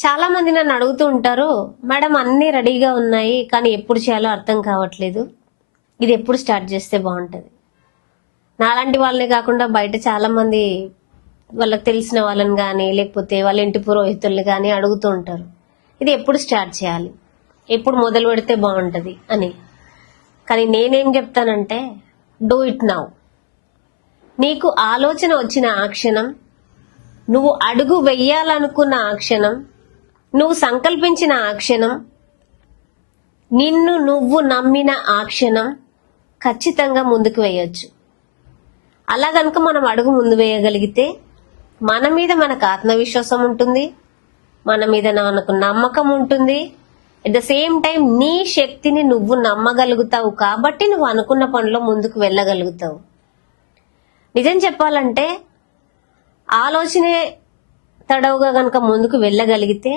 చాలా మంది నన్ను అడుగుతూ ఉంటారు, మేడం అన్నీ రెడీగా ఉన్నాయి కానీ ఎప్పుడు చేయాలో అర్థం కావట్లేదు, ఇది ఎప్పుడు స్టార్ట్ చేస్తే బాగుంటుంది. నాలాంటి వాళ్ళని కాకుండా బయట చాలా మంది వాళ్ళకి తెలిసిన వాళ్ళని కానీ లేకపోతే వాళ్ళ ఇంటి పురోహితుల్ని కానీ అడుగుతూ ఉంటారు, ఇది ఎప్పుడు స్టార్ట్ చేయాలి, ఎప్పుడు మొదలు పెడితే బాగుంటుంది అని. కానీ నేనేం చెప్తానంటే, డూ ఇట్ నౌ. నీకు ఆలోచన వచ్చిన ఆ క్షణం, నువ్వు అడుగు వెయ్యాలనుకున్న ఆ క్షణం, నువ్వు సంకల్పించిన ఆ క్షణం, నిన్ను నువ్వు నమ్మిన ఆ క్షణం ఖచ్చితంగా ముందుకు వేయొచ్చు. అలా గనుక మనం అడుగు ముందు వేయగలిగితే మన మీద మనకు ఆత్మవిశ్వాసం ఉంటుంది, మన మీద మనకు నమ్మకం ఉంటుంది. ఎట్ ద సేమ్ టైం నీ శక్తిని నువ్వు నమ్మగలుగుతావు కాబట్టి నువ్వు అనుకున్న పనిలో ముందుకు వెళ్ళగలుగుతావు. నిజం చెప్పాలంటే ఆలోచనే తడవుగా గనక ముందుకు వెళ్ళగలిగితే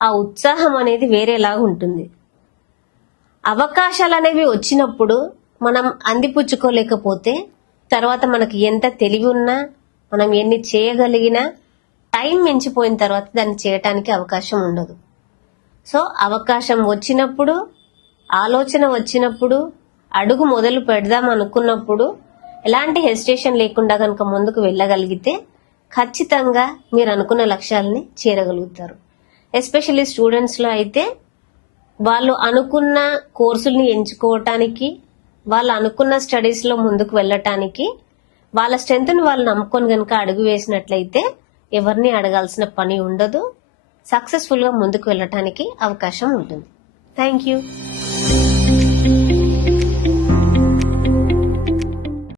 ఆ ఉత్సాహం అనేది వేరేలాగా ఉంటుంది. అవకాశాలు అనేవి వచ్చినప్పుడు మనం అందిపుచ్చుకోలేకపోతే తర్వాత మనకి ఎంత తెలివి ఉన్నా, మనం ఎన్ని చేయగలిగినా టైం మించిపోయిన తర్వాత దాన్ని చేయటానికి అవకాశం ఉండదు. సో అవకాశం వచ్చినప్పుడు, ఆలోచన వచ్చినప్పుడు, అడుగు మొదలు పెడదాం అనుకున్నప్పుడు ఎలాంటి హెసిటేషన్ లేకుండా కనుక ముందుకు వెళ్ళగలిగితే ఖచ్చితంగా మీరు అనుకున్న లక్ష్యాలని చేరగలుగుతారు. ఎస్పెషల్లీ స్టూడెంట్స్లో అయితే వాళ్ళు అనుకున్న కోర్సుల్ని ఎంచుకోవటానికి, వాళ్ళు అనుకున్న స్టడీస్లో ముందుకు వెళ్ళటానికి వాళ్ళ స్ట్రెంగ్త్ని వాళ్ళు నమ్ముకొని కనుక అడుగు వేసినట్లయితే ఎవరిని అడగాల్సిన పని ఉండదు, సక్సెస్ఫుల్గా ముందుకు వెళ్ళటానికి అవకాశం ఉంటుంది. Thank you.